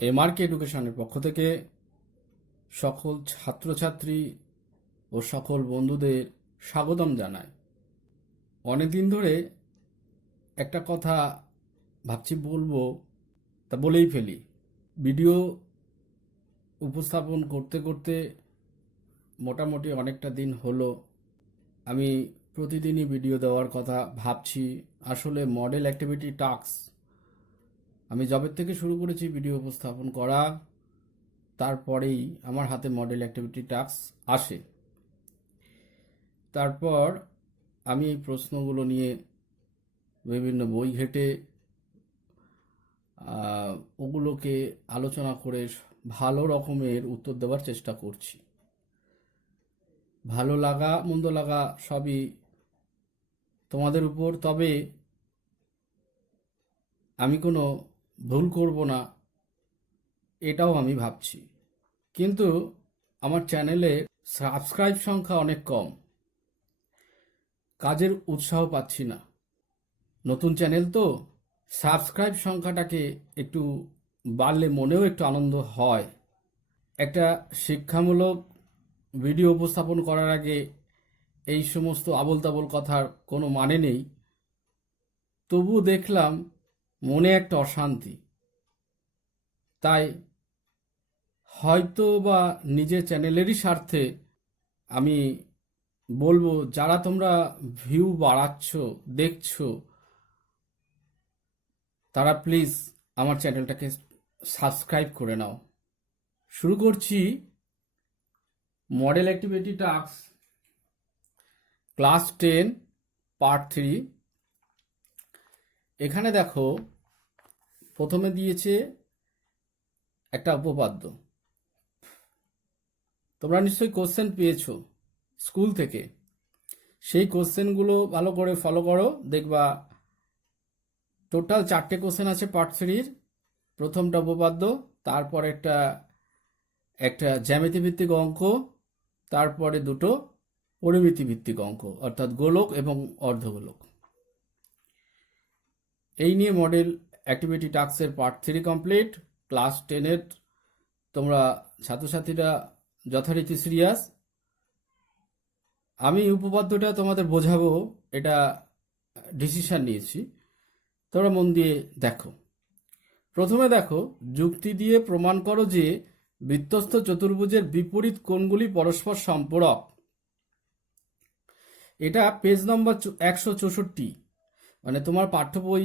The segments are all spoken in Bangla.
এমআরকে এডুকেশনের পক্ষ থেকে সকল ছাত্রছাত্রী ও সকল বন্ধুদের স্বাগতম জানাই। অনেকদিন ধরে একটা কথা ভাবছি বলবো, তা বলেই ফেলি। ভিডিও উপস্থাপন করতে করতে মোটামুটি অনেকটা দিন হলো আমি প্রতিদিনই ভিডিও দেওয়ার কথা ভাবছি। আসলে মডেল অ্যাক্টিভিটি টাস্ক আমি জবের থেকে শুরু করেছি ভিডিও উপস্থাপন করা, তারপরেই আমার হাতে মডেল অ্যাক্টিভিটি টাস্ক আসে। তারপর আমি এই প্রশ্নগুলো নিয়ে বিভিন্ন বই ঘেটে ওগুলোকে আলোচনা করে ভালো রকমের উত্তর দেওয়ার চেষ্টা করছি। ভালো লাগা মন্দ লাগা সবই তোমাদের উপর, তবে আমি কোনো ভুল করব না এটাও আমি ভাবছি। কিন্তু আমার চ্যানেলে সাবস্ক্রাইব সংখ্যা অনেক কম, কাজের উৎসাহ পাচ্ছি না। নতুন চ্যানেল তো সাবস্ক্রাইব সংখ্যাটাকে একটু বাড়লে মনেও একটু আনন্দ হয়। একটা শিক্ষামূলক ভিডিও উপস্থাপন করার আগে এই সমস্ত আবোল তাবোল কথার কোনো মানে নেই। তবু দেখলাম মনে একটা অশান্তি, তাই হয়তো বা নিজের চ্যানেলেরই স্বার্থে আমি বলবো, যারা তোমরা ভিউ বাড়াচ্ছ দেখছো, তারা প্লিজ আমার চ্যানেলটাকে সাবস্ক্রাইব করে নাও। শুরু করছি model activity task class 10 part 3। এখানে দেখো প্রথমে দিয়েছে একটা উপপাদ্য। তোমরা নিশ্চয়ই কোশ্চেন পেয়েছো স্কুল থেকে, সেই কোশ্চেনগুলো ভালো করে ফলো করো, দেখবা টোটাল 4টে কোশ্চেন আছে পার্ট 3-র। প্রথমটা উপপাদ্য, তারপর একটা একটা জ্যামিতি ভিত্তিক অঙ্ক, তারপরে দুটো পরিমিতি ভিত্তিক অঙ্ক, অর্থাৎ গোলক এবং অর্ধগোলক। এই নিয়ে মডেল অ্যাক্টিভিটি টাস্কের পার্ট 3 কমপ্লিট। ক্লাস 10-এর তোমরা ছাত্রছাত্রীরা যথারীতি সিরিয়াস। আমি উপপাদ্যটা তোমাদের বোঝাবো, এটা ডিসিশন নিয়েছি। তোমরা মন দিয়ে দেখো। প্রথমে দেখো, যুক্তি দিয়ে প্রমাণ করো যে বৃত্তস্থ চতুর্ভুজের বিপরীত কোণগুলি পরস্পর সম্পূরক। এটা পেজ নম্বর 164, মানে তোমার পাঠ্য বই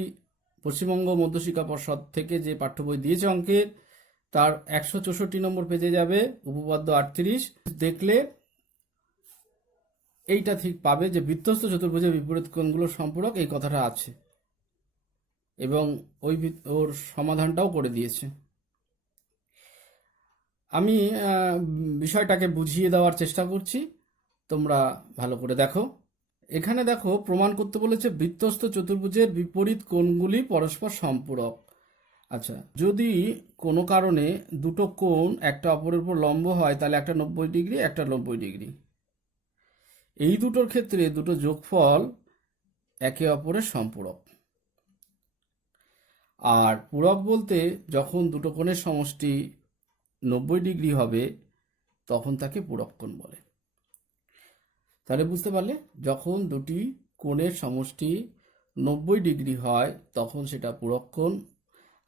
পশ্চিমবঙ্গ মধ্যশিক্ষা পর্ষদ থেকে যে পাঠ্য বই দিয়েছে অঙ্কের, তার 164 নম্বর পেজে যাবে উপপাদ্য 38। দেখলে এইটা ঠিক পাবে যে বৃত্তস্থ চতুর্ভুজের বিপরীত কোণগুলোর সম্পূরক, এই কথাটা আছে এবং ওর সমাধানটাও করে দিয়েছে। আমি বিষয়টাকে বুঝিয়ে দেওয়ার চেষ্টা করছি, তোমরা ভালো করে দেখো। এখানে দেখো প্রমাণ করতে বলেছে বৃত্তস্থ চতুর্ভুজের বিপরীত কোণগুলি পরস্পর সম্পূরক। আচ্ছা, যদি কোনো কারণে দুটো কোণ একটা অপরের উপর লম্ব হয়, তাহলে একটা 90 ডিগ্রি, একটা 90 ডিগ্রি। এই দুটোর ক্ষেত্রে দুটো যোগফল একে অপরের সম্পূরক। আর পূরক বলতে যখন দুটো কোণের সমষ্টি 90 ডিগ্রি হবে, তখন তাকে পূরক কোণ বলে। তাহলে বুঝতে পারলে, যখন দুটি কোণের সমষ্টি 90 ডিগ্রি হয় তখন সেটা পূরক কোণ,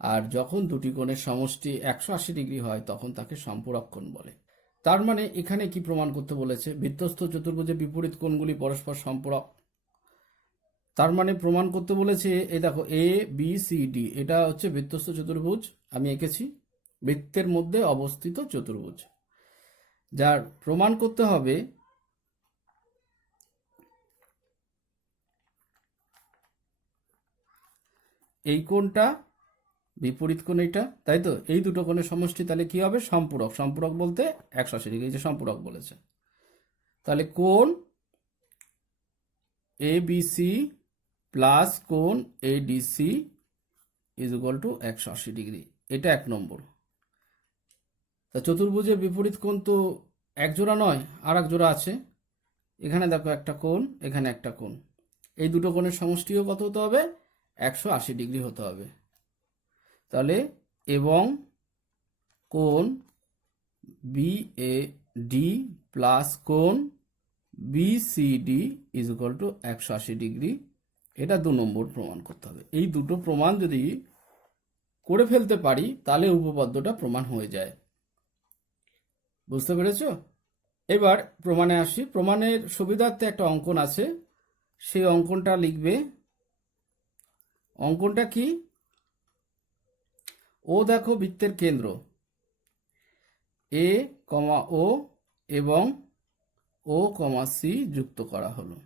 আর যখন দুটি কোণের সমষ্টি 180 ডিগ্রি হয় তখন তাকে সম্পূরক কোণ বলে। তার মানে এখানে কি প্রমাণ করতে বলেছে? বৃত্তস্থ চতুর্ভুজের বিপরীত কোণগুলি পরস্পর সম্পূরক। তার মানে প্রমাণ করতে বলেছে, এই দেখো এ বি সি ডি, এটা হচ্ছে বৃত্তস্থ চতুর্ভুজ, আমি এঁকেছি বৃত্তের মধ্যে অবস্থিত চতুর্ভুজ। যার প্রমাণ করতে হবে এই কোণটা বিপরীত কোণ এটা, তাই তো? এই দুটো কোণের সমষ্টি তাহলে কি হবে? সম্পূরক। সম্পূরক বলতে 180 ডিগ্রি, যে সম্পূরক বলেছে। তাহলে কোণ এ বি সি প্লাস কোণ A D C is equal to 180 degree, এটা 1 নম্বর। তা চতুর্ভুজের বিপরীত কোণ তো এক জোড়া নয়, আর এক জোড়া আছে। এখানে দেখো একটা কোণ, এখানে একটা কোণ, এই দুটো কোণের সমষ্টিও কত হতে হবে? 180 ডিগ্রি হতে হবে। তাহলে এবং কোণ বি এ ডি প্লাস কোণ B C D is equal to 180 degree. এটা 2 নম্বর প্রমাণ করতে হবে। এই দুটো প্রমাণ যদি করে ফেলতে পারি তাহলে উপপাদ্যটা প্রমাণ হয়ে যায়। বুঝতে পেরেছ? এবার প্রমাণে আসি। প্রমাণের সুবিধার্থে একটা অঙ্কন আছে, সেই অঙ্কনটা লিখবে। অঙ্কনটা কি? ও দেখো বৃত্তের কেন্দ্র এ কমা ও এবং ও কমা সি যুক্ত করা হলো।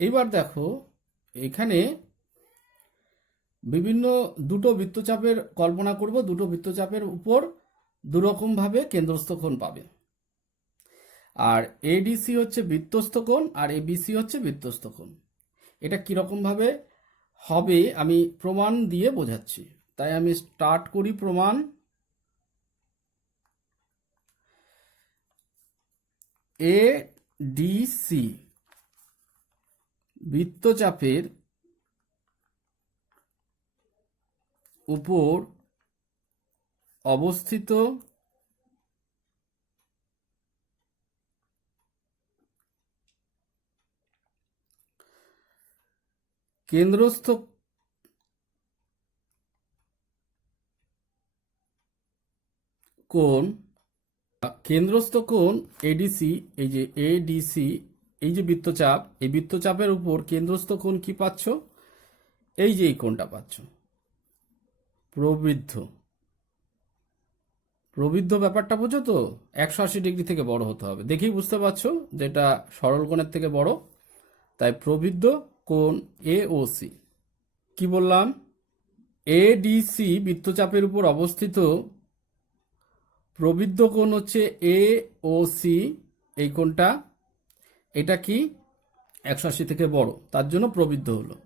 এবার দেখো এখানে বিভিন্ন দুটো বৃত্তচাপের কল্পনা করব। দুটো বৃত্তচাপের উপর দুরকম ভাবে কেন্দ্রস্থ কোণ পাবে। আর এডিসি হচ্ছে বৃত্তস্থ কোণ আর এবিসি হচ্ছে বৃত্তস্থ কোণ। এটা কিরকম ভাবে হবে আমি প্রমাণ দিয়ে বোঝাচ্ছি। তাই আমি স্টার্ট করি প্রমাণ। এডিসি বৃত্তচাপের উপর অবস্থিত কেন্দ্রস্থ কোণ এডিসি, এই যে এডিসি, এই যে বৃত্তচাপ, এই বৃত্তচাপের উপর কেন্দ্রস্থ কোণ কি পাচ্ছ? এই যে এই কোণটা পাচ্ছ, প্রবৃদ্ধ। প্রবৃদ্ধ ব্যাপারটা বোঝো তো? 180 ডিগ্রি থেকে বড় হতে হবে। দেখেই বুঝতে পারছো যেটা সরল কোণের থেকে বড়। তাই প্রবৃদ্ধ কোণ এ ও সি। কি বললাম? এডিসি বৃত্তচাপের উপর অবস্থিত প্রবৃদ্ধ কোণ হচ্ছে এ ও সি, এই কোণটা। এটা কি 180 থেকে বড়, তার জন্য প্রবৃদ্ধ হলো।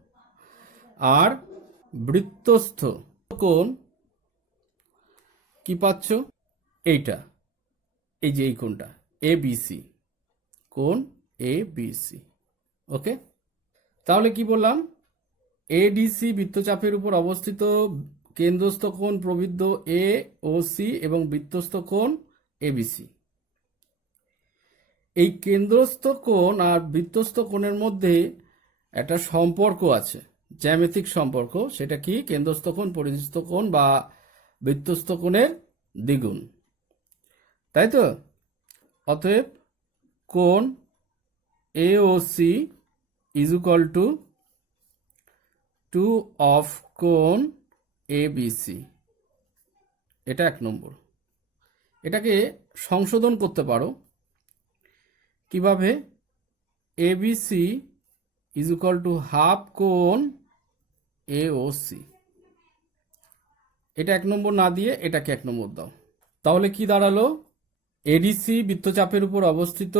আর বৃত্তস্থ কোণ কি পাচ্ছ? এইটা, এই যে এই কোণটা এবিসি, কোণ এবিসি। ওকে, তাহলে কি বললাম? এডিসি বৃত্তচাপের উপর অবস্থিত কেন্দ্রস্থ কোণ প্রবৃদ্ধ এ ও সি এবং বৃত্তস্থ কোণ এবিসি। এই কেন্দ্রস্থ কোণ আর বৃত্তস্থ কোণের মধ্যে একটা সম্পর্ক আছে, জ্যামিতিক সম্পর্ক। সেটা কি? কেন্দ্রস্থ কোণ পরিধিস্থ কোণ বা বৃত্তস্থ কোণের দ্বিগুণ, তাই তো? অতএব কোণ A O C is equal to 2 of কোণ এবিসি। এটা 1 নম্বর। এটাকে সংশোধন করতে পারো কিভাবে? ABC is equal to half কোণ এ ও সি। এটা 1 নম্বর না দিয়ে এটাকে 1 নম্বর দাও। তাহলে কি দাঁড়ালো? এডিসি বৃত্তচাপের উপর অবস্থিত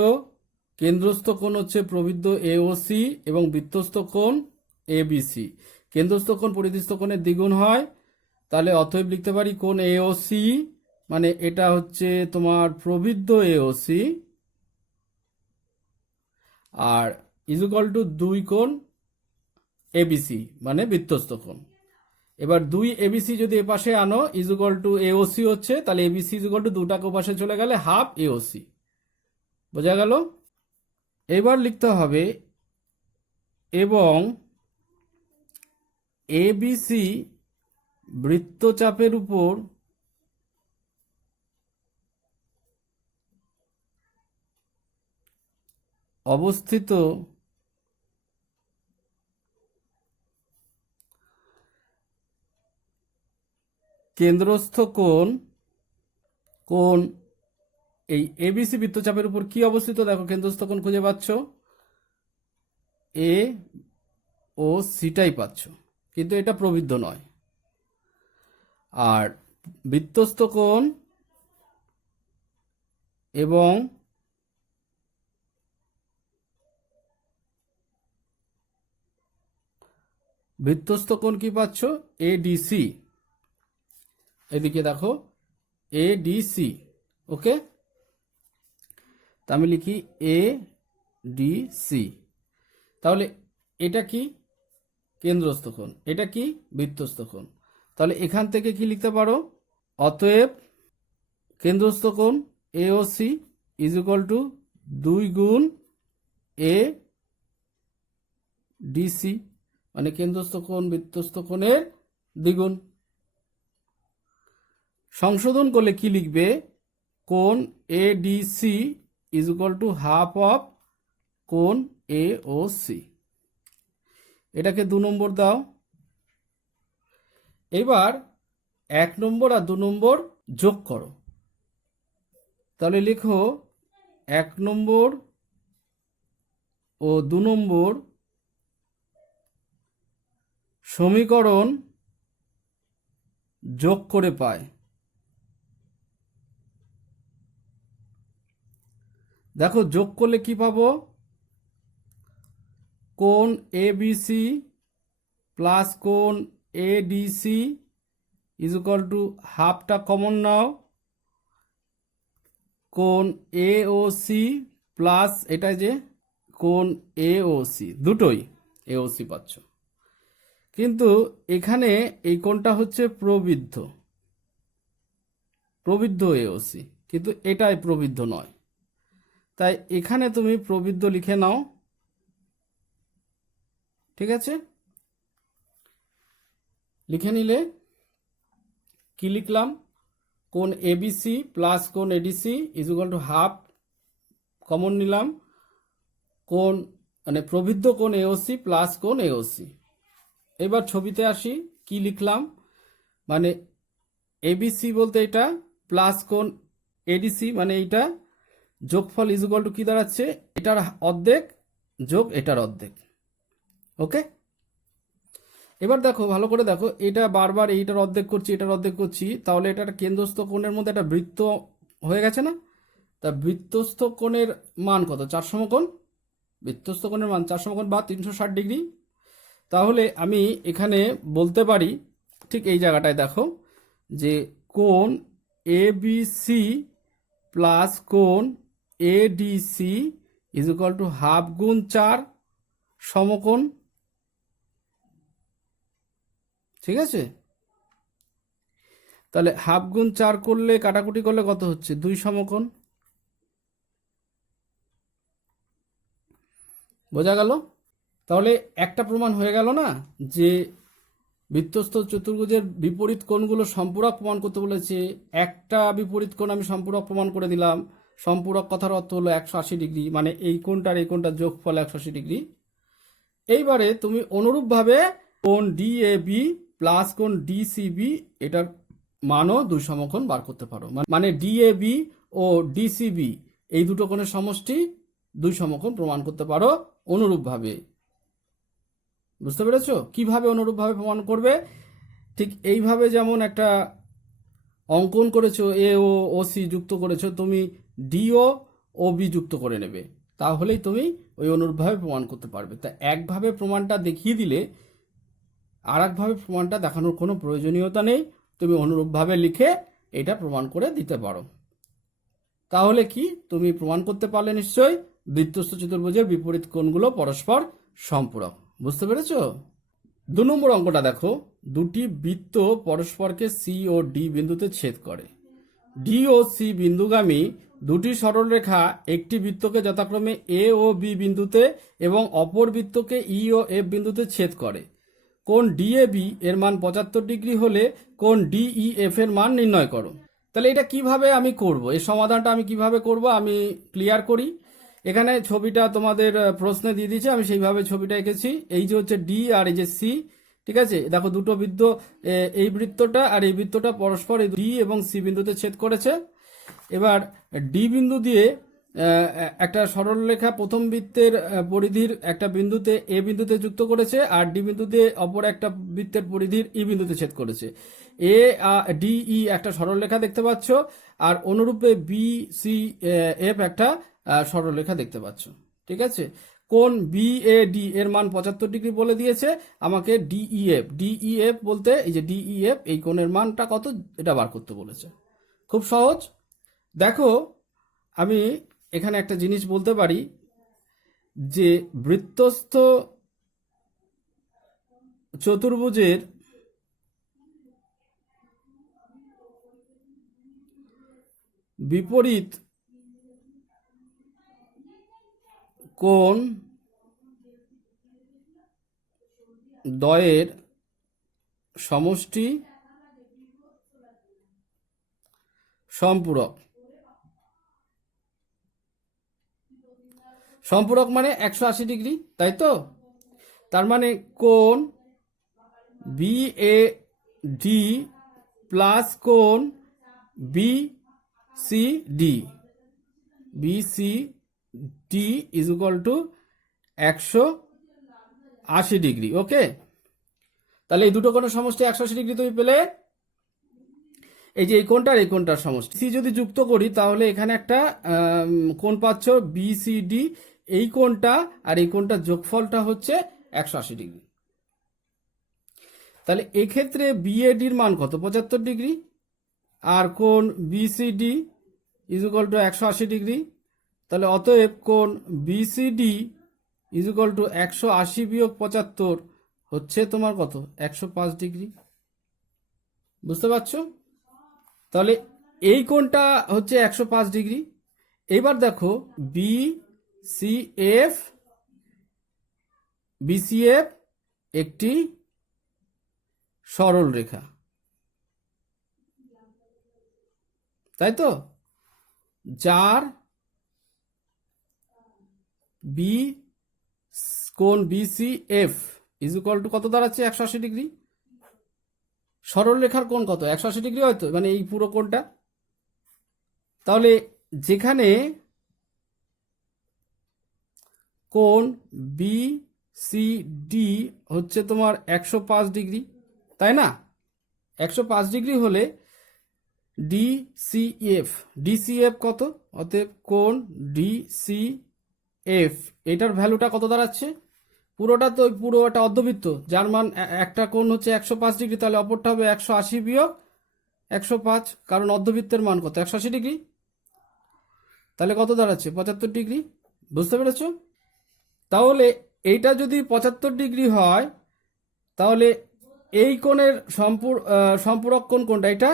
কেন্দ্রস্থ কোণ হচ্ছে প্রবৃদ্ধ এ ও সি এবং বৃত্তস্থ কোণ এবিসি। কেন্দ্রস্থ কোণ পরিধিস্থ কোণের দ্বিগুণ হয়, তাহলে অতএব লিখতে পারি কোণ এ ও সি, মানে এটা হচ্ছে তোমার প্রবৃদ্ধ এ ও সি, আর ইজ ইকুয়াল টু 2 কোণ এবিসি মানে বৃত্তস্থ কোণ। এবার 2 এবিসি যদি এপাশে আনো ইজ ইকুয়াল টু এওসি হচ্ছে, তাহলে এবিসি ইজ ইকুয়াল টু 2টাকে ওপাশে চলে গেলে হাফ এওসি। বোঝা গেল? এবার লিখতে হবে এবং এবিসি বৃত্তচাপের উপর অবস্থিত কেন্দ্রস্থ কোণ এই এবিসি বৃত্তচাপের উপর কি অবস্থিত? দেখো কেন্দ্রস্থ কোণ খুঁজে পাচ্ছ, এ ও সিটাই পাচ্ছ, কিন্তু এটা প্রবৃদ্ধ নয়। আর বৃত্তস্থ কোণ এবং বৃত্তস্থ কোণ কি পাচ্ছ? এডিসি। এদিকে দেখো এডিসি। ওকে, তা আমি লিখি এ ডি সি। তাহলে এটা কি? কেন্দ্রস্থ কোণ, এটা কি বৃত্তস্থ কোণ। তাহলে এখান থেকে কি লিখতে পারো, অতএব কেন্দ্রস্থ কোণ এওসি ইজ ইকুয়াল টু 2 গুণ এ ডিসি, মানে কেন্দ্রস্থ কোণ বৃত্তস্থ কোণের দ্বিগুণ। সংশোধন করলে কি লিখবে, কোণ ADC is equal to half of কোণ এওসি। এটাকে 2 নম্বর দাও। এবার 1 নম্বর আর 2 নম্বর যোগ করো। তাহলে লিখো 1 নম্বর ও 2 নম্বর সমীকরণ যোগ করে পায়। দেখো যোগ করলে কি পাবো, কোণ এবিসি প্লাস কোণ এডিসি ইজ ইকুয়াল টু হাফটা কমন নাও, কোণ এওসি প্লাস এটা যে কোণ এওসি, দুটোই এওসি পাচ্ছ। কিন্তু এখানে এই কোণটা হচ্ছে প্রবৃদ্ধ, প্রবৃদ্ধ এওসি, কিন্তু এটাই প্রবৃদ্ধ নয়। তাই এখানে তুমি প্রবৃদ্ধ লিখে নাও, ঠিক আছে। লিখে নিলে কি লিখলাম, কোণ এবিসি প্লাস কোণ ADC is equal to half common নিলাম, কোণ মানে প্রবৃদ্ধ কোণ এওসি প্লাস কোণ এওসি। এবার ছবিতে আসি, কি লিখলাম, মানে এবিসি বলতে এটা প্লাস কোণ এডিসি মানে এইটা, যোগফল ইজ ইকুয়াল টু কি দাঁড়াচ্ছে, এটার অর্ধেক যোগ এটার অর্ধেক। ওকে, এবার দেখো ভালো করে দেখো, এটা বারবার এইটার অর্ধেক করছি এটার অর্ধেক করছি, তাহলে এটা কেন্দ্রস্থ কোণের মধ্যে একটা বৃত্ত হয়ে গেছে না। তা বৃত্তস্থ কোণের মান কত, 4 সমকোণ, বৃত্তস্থ কোণের মান 4 সমকোণ বা 360 ডিগ্রি। তাহলে আমি এখানে বলতে পারি, ঠিক এই জায়গাটায় দেখো, যে কোণ এবিসি প্লাস কোণ ADC is equal to half গুণ 4 সমকোণ, ঠিক আছে। তাহলে হাফ গুণ 4 করলে কাটাকুটি করলে কত হচ্ছে, 2 সমকোণ। বোঝা গেল? তাহলে একটা প্রমাণ হয়ে গেল না, যে বৃত্তস্থ চতুর্ভুজের বিপরীত কোণগুলো সম্পূরক প্রমাণ করতে বলেছে। একটা বিপরীত কোণ আমি সম্পূরক প্রমাণ করে দিলাম। সম্পূরক কথার অর্থ হলো 180 ডিগ্রি, মানে এই কোণটার এই কোণটার যোগফল 180 ডিগ্রি। এইবারে তুমি অনুরূপভাবে কোণ ডিএবি প্লাস কোণ ডিসিবি এটার মানও 2 সমকোণ বার করতে পারো। মানে ডিএবি ও ডিসিবি এই দুটো কোণের সমষ্টি 2 সমকোণ প্রমাণ করতে পারো অনুরূপভাবে। বুঝতে পেরেছো কিভাবে অনুরূপভাবে প্রমাণ করবে? ঠিক এইভাবে, যেমন একটা অঙ্কন করেছো, এ ও সি যুক্ত করেছো, তুমি ডিও ও বি যুক্ত করে নেবে, তাহলেই তুমি ওই অনুরূপভাবে প্রমাণ করতে পারবে। তা একভাবে প্রমাণটা দেখিয়ে দিলে আর একভাবে প্রমাণটা দেখানোর কোনো প্রয়োজনীয়তা নেই, তুমি অনুরূপভাবে লিখে এটা প্রমাণ করে দিতে পারো। তাহলে কি তুমি প্রমাণ করতে পারলে নিশ্চয়ই বৃত্তস্থ চতুর্ভুজের বিপরীত কোণগুলো পরস্পর সম্পূরক। বুঝতে পেরেছো? 2 নম্বর অঙ্কটা দেখো, দুটি বৃত্ত পরস্পরকে সি ও ডি বিন্দুতে ছেদ করে। ডি ও সি বিন্দুগামী দুটি সরলরেখা একটি বৃত্তকে যথাক্রমে এ ও বি বিন্দুতে এবং অপর বৃত্তকে ই ও এফ বিন্দুতে ছেদ করে। কোণ ডিএবি এর মান 75 ডিগ্রি হলে কোণ ডিইএফ এর মান নির্ণয় করো। তাহলে এটা কিভাবে আমি করব, এই সমাধানটা আমি কিভাবে করব আমি ক্লিয়ার করি। এখানে ছবিটা তোমাদের প্রশ্নে দিয়ে দিয়েছে, আমি সেইভাবে ছবিটা এঁকেছি। এই যে হচ্ছে ডি আর এই যে সি, ঠিক আছে। দেখো দুটো বৃত্ত, এই বৃত্তটা আর এই বৃত্তটা পরস্পর এই ডি এবং সি বিন্দুতে ছেদ করেছে। এবার ডি বিন্দু দিয়ে একটা সরলরেখা প্রথম বৃত্তের পরিধির একটা বিন্দুতে এ বিন্দুতে যুক্ত করেছে, আর ডি বিন্দু দিয়ে অপর একটা বৃত্তের পরিধির ই বিন্দুতে ছেদ করেছে। এ ডি ই একটা সরলরেখা দেখতে পাচ্ছ, আর অনুরূপে বি সি এফ একটা সরলরেখা দেখতে পাচ্ছ, ঠিক আছে। কোণ বিএডি এর মান 75 ডিগ্রি বলে দিয়েছে, আমাকে ডিইএফ বলতে এই যে ডিইএফ এই কোণের মানটা কত এটা বার করতে বলেছে। খুব সহজ। দেখো আমি এখানে একটা জিনিস বলতে পারি, যে বৃত্তস্থ চতুর্ভুজের বিপরীত কোণ দ্বয়ের সমষ্টি সম্পূরক। সম্পূরক মানে 180 ডিগ্রি, তাই তো? তার মানে কোণ BAD প্লাস কোণ BCD is equal to 180 degree. Okay, তাহলে এই দুটো কোণের সমষ্টি 180 ডিগ্রি তুমি পেলে। এই যে এই কোণটার সমষ্টি সি যদি যুক্ত করি তাহলে এখানে একটা কোণ পাচ্ছ BCD। এই কোণটা আর এই কোণটার যোগফলটা হচ্ছে 180 ডিগ্রি। তাহলে এক্ষেত্রে BADর মান কত? 75 ডিগ্রি। আর কোণ BCD is equal to 180 degree. তাহলে অতএব কোণ BCD ইজ ইকুয়াল টু 180 বিয়োগ 75 হচ্ছে তোমার কত? 105 ডিগ্রি। বুঝতে পারছো? তাহলে এই কোণটা হচ্ছে 105 ডিগ্রি। এবার দেখো BCF একটি সরল রেখা, তাই তো? যার কোণ BCF ইজ ইকুয়াল টু কত দাঁড়াচ্ছে? 180 ডিগ্রি। সরল রেখার কোণ কত? 180 ডিগ্রি হয়তো, মানে এই পুরো কোণটা। তাহলে যেখানে কোণ BCD হচ্ছে তোমার 105 ডিগ্রি, তাই না? 105 ডিগ্রি হলে DCF কত? অতএব কোণ DCF এটার ভ্যালুটা কত দাঁড়াচ্ছে? পুরোটা তো পুরোটা অর্ধবৃত্ত, যার মান একটা কোণ হচ্ছে 105 ডিগ্রি, তাহলে অপরটা হবে 180 বিয়োগ 105, কারণ অর্ধবৃত্তের মান কত? 180 ডিগ্রি। তাহলে কত দাঁড়াচ্ছে? 75 ডিগ্রি। বুঝতে পেরেছো? তাহলে এইটা যদি 75 ডিগ্রি হয় তাহলে এই কোণের সম্পূরক কোণ কোনটা? এটা,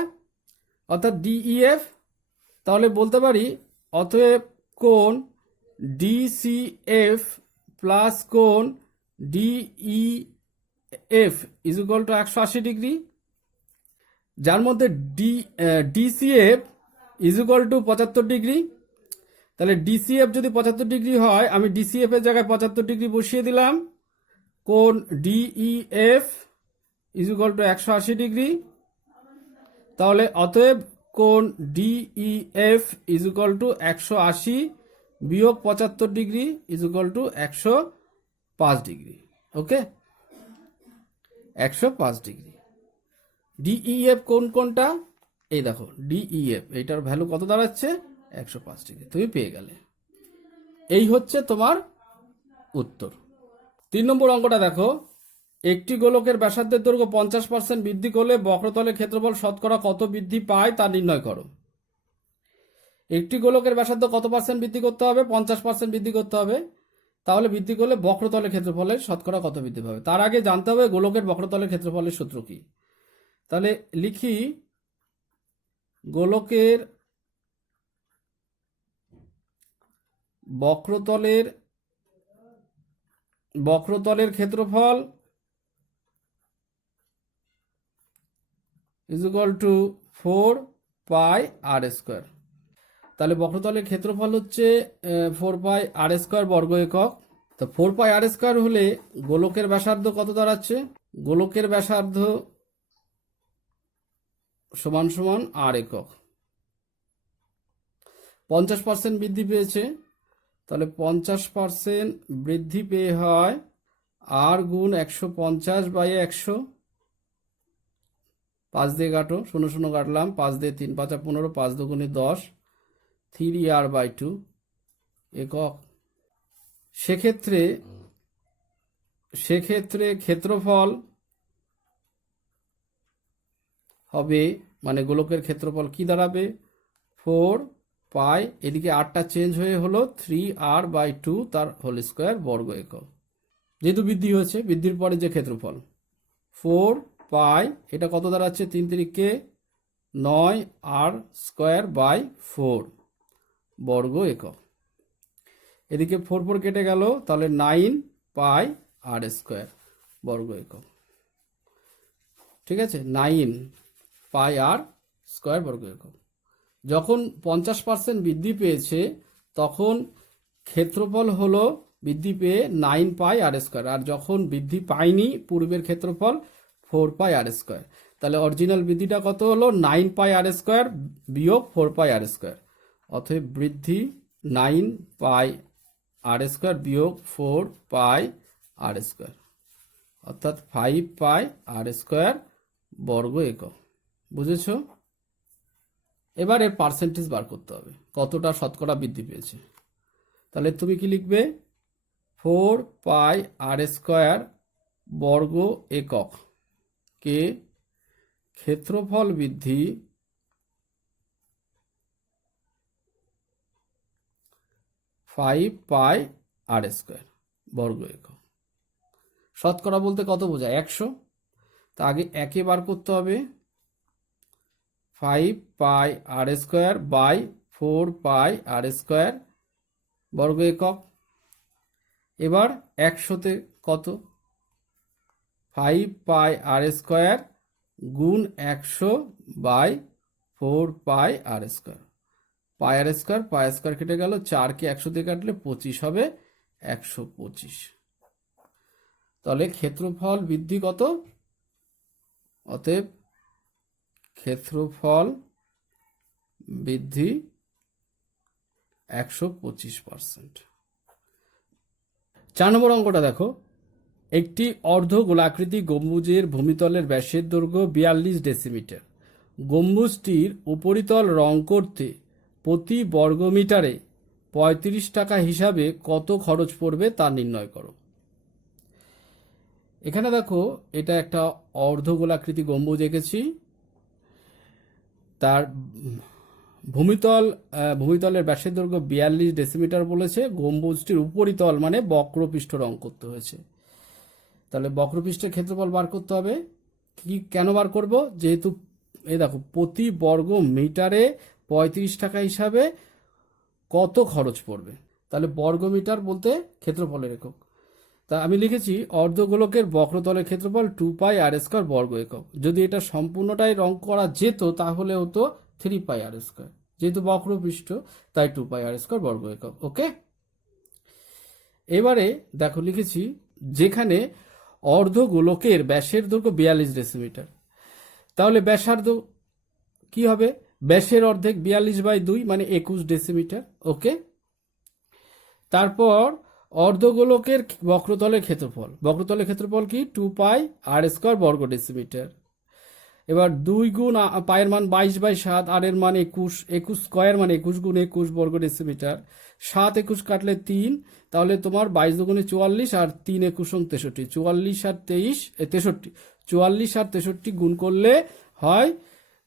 অর্থাৎ DEF। তাহলে বলতে পারি অতএব কোণ DCF প্লাস কোণ DEF is equal to 180 degree, যার মধ্যে DCF is equal two 75 degree. তাহলে DCF যদি 75 ডিগ্রি হয়, আমি DCF এর জায়গায় 75 ডিগ্রি বসিয়ে দিলাম। কোণ DEF is equal to 180 degree. তাহলে অতএব কোণ DEF ইজ ইকুয়াল টু 180 বিয়োগ 75 degree is equal two 105 degree. Okay, 105 degree. DEF কোনটা? এই দেখো DEF, এইটার ভ্যালু কত দাঁড়াচ্ছে? 105 ডিগ্রি। তুমি পেয়ে গেলে। এই হচ্ছে তোমার উত্তর। 3 নম্বর অঙ্কটা দেখো, একটি গোলকের ব্যাসার্ধের দৈর্ঘ্য 50% বৃদ্ধি করলে বক্রতলের ক্ষেত্রফল শতকরা কত বৃদ্ধি পায় তা নির্ণয় করো। একটি গোলকের ব্যাসার্ধ কত পার্সেন্ট বৃদ্ধি করতে হবে? 50% বৃদ্ধি করতে হবে। তাহলে বৃদ্ধি করলে বক্রতলের ক্ষেত্রফলের শতকরা কত বৃদ্ধি পাবে? তার আগে জানতে হবে গোলকের বক্রতলের ক্ষেত্রফলের সূত্র কি। তাহলে লিখি, গোলকের বক্রতলের ক্ষেত্রফল is equal to 4 pi r square. তাহলে বক্রতলের ক্ষেত্রফল হচ্ছে 4 পাই আর স্কোয়ার বর্গ একক। তো 4 পাই আর স্কোয়ার হলে গোলকের ব্যাসার্ধ কত দাঁড়াচ্ছে? গোলকের ব্যাসার্ধ সমান সমান আর একক। 50% বৃদ্ধি পেয়েছে, তাহলে 50% বৃদ্ধি পেয়ে হয় আর গুণ 150 বাই 100। 5 দিয়ে কাটো, 0 0 কাটলাম, 5 দিয়ে 3 5 15, 5 দুগুণে 10, 3r বাই 2 একক। সেক্ষেত্রে ক্ষেত্রফল হবে, মানে গোলকের ক্ষেত্রফল কি দাঁড়াবে? 4 পাই, এদিকে আরটা চেঞ্জ হয়ে হলো 3r বাই 2 তার হোল স্কোয়ার বর্গ একক, যেহেতু বৃদ্ধি হয়েছে, বৃদ্ধির পরে যে ক্ষেত্রফল। 4 পাই, এটা কত দাঁড়াচ্ছে 3 তিরিকে 9 আর স্কোয়ার বাই 4 বর্গ একক। এদিকে 4 4 কেটে গেল, তাহলে 9 পাই আর স্কোয়ার বর্গ একক। ঠিক আছে, 9 পাই আর স্কোয়ার বর্গ একক। যখন 50% বৃদ্ধি পেয়েছে তখন ক্ষেত্রফল হলো বৃদ্ধি পেয়ে 9 পাই আর স্কোয়ার, আর যখন বৃদ্ধি পায়নি পূর্বের ক্ষেত্রফল 4 পাই আর স্কোয়ার। তাহলে অরিজিনাল বৃদ্ধিটা কত হলো 9 পাই আর স্কোয়ার বিয়োগ 4 পাই আর স্কোয়ার। অতএব বৃদ্ধি 9 পাই আর স্কোয়ার বিয়োগ 4 পাই আর স্কোয়ার, অর্থাৎ 5 পাই আর স্কোয়ার বর্গ একক। বুঝেছো? এবার এর পার্সেন্টেজ বার করতে হবে, কতটা শতকরা বৃদ্ধি পেয়েছে। তাহলে তুমি কি লিখবে? 4 পাই আর স্কোয়ার বর্গ একক কে ক্ষেত্রফল বৃদ্ধি 5 পাই আর স্কোয়ার বর্গ একক। শতকরা বলতে কত বোঝায়? 100। তা আগে একে বার করতে হবে, 5 pi r square by 4 pi r square বর্গ একক। এবার 100তে কত? 5 পাই আর স্কোয়ার গুণ 100 by 4 pi r square. Pi r square কেটে গেল, 4কে 100 দিয়ে কাটলে 25 হবে, 125। তাহলে ক্ষেত্রফল বৃদ্ধি কত? অতএব ক্ষেত্রফল বৃদ্ধি 125%। 4 নম্বর অঙ্কটা দেখো। একটি অর্ধ গোলাকৃতি গম্বুজের ভূমিতলের ব্যাসের দৈর্ঘ্য 42 ডেসিমিটার। গম্বুজটির উপরিতল রং করতে প্রতি বর্গমিটারে 35 টাকা হিসাবে কত খরচ পড়বে তা নির্ণয় করো। এখানে দেখো, এটা একটা অর্ধ গোলাকৃতি গম্বুজ এঁকেছি। তার ভূমিতলের ব্যাসের দৈর্ঘ্য 42 ডেসিমিটার বলেছে। গম্বুজটির উপরিতল মানে বক্রপৃষ্ঠ রং করতে হয়েছে। তাহলে বক্রপৃষ্ঠের ক্ষেত্রফল বার করতে হবে। কেন বার করব? যেহেতু এই দেখো, প্রতি বর্গ মিটারে 35 টাকা হিসাবে কত খরচ পড়বে। তাহলে বর্গ মিটার বলতে ক্ষেত্রফলের একক। তা আমি লিখেছি অর্ধগোলকের বক্রতলের ক্ষেত্রফল 2 পাই আর স্কোয়ার বর্গ একক। যদি এটা সম্পূর্ণটাই রং করা যেত তাহলে হতো 3 পাই আর স্কোয়ার। যেহেতু বক্রপৃষ্ঠ তাই 2 পাই আর স্কোয়ার বর্গ একক। ওকে, এবারে দেখো লিখেছি যেখানে অর্ধগোলকের ব্যাসের দৈর্ঘ্য 42 ডেসিমিটার, তাহলে ব্যাসার্ধ কি হবে? ব্যাসের অর্ধেক 42/2 মানে 21 ডেসিমিটার। ওকে, তারপর অর্ধগোলকের বক্রতলের ক্ষেত্রফল কি? 2 পাই আর স্কোয়ার বর্গ ডেসিমিটার। এবার 2 গুণ পায়ের মান 22/7, আর এর মান 21 স্কোয়ার মানে 21 গুণ 21 বর্গ ডেসিমিটার। 7 21 কাটলে 3, তাহলে তোমার 22 দুগুণে 44 আর 3 21 63। 44 আর 63 গুণ করলে হয়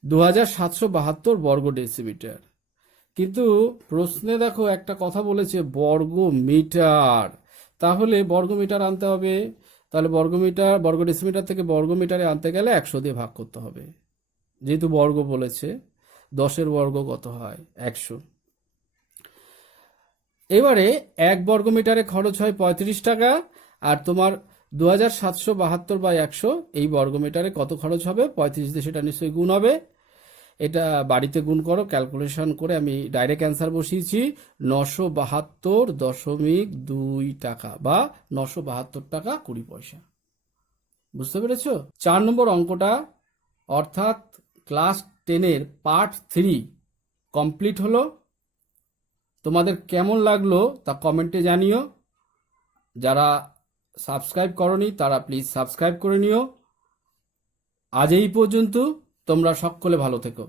2772 বর্গ ডেসিমিটার। কিন্তু প্রশ্নে দেখো একটা কথা বলেছে বর্গ মিটার, তাহলে বর্গ মিটার আনতে হবে। তাহলে বর্গ ডেসিমিটার থেকে বর্গ মিটারে আনতে গেলে 100 দিয়ে ভাগ করতে হবে। যেহেতু বর্গ বলেছে, 10-এর বর্গ কত হয়? 100। এবারে 1 বর্গ মিটারে খরচ হয় 35 টাকা, আর তোমার 2772/100 এই বর্গ মিটারে কত খরচ হবে? 35 দিয়ে সেটা নিশ্চয়ই গুণ হবে। এটা বাড়িতে গুণ করো, ক্যালকুলেশন করে আমি ডাইরেক্ট অ্যান্সার বসিয়েছি 972.2 টাকা বা 972 টাকা 20 পয়সা। বুঝতে পেরেছো? 4 নম্বর অঙ্কটা অর্থাৎ ক্লাস 10-এর পার্ট 3 কমপ্লিট হলো। তোমাদের কেমন লাগলো তা কমেন্টে জানিও। যারা সাবস্ক্রাইব করনি তারা প্লিজ সাবস্ক্রাইব করে নিও। আজ এই পর্যন্ত, তোমরা সকলে ভালো থেকো।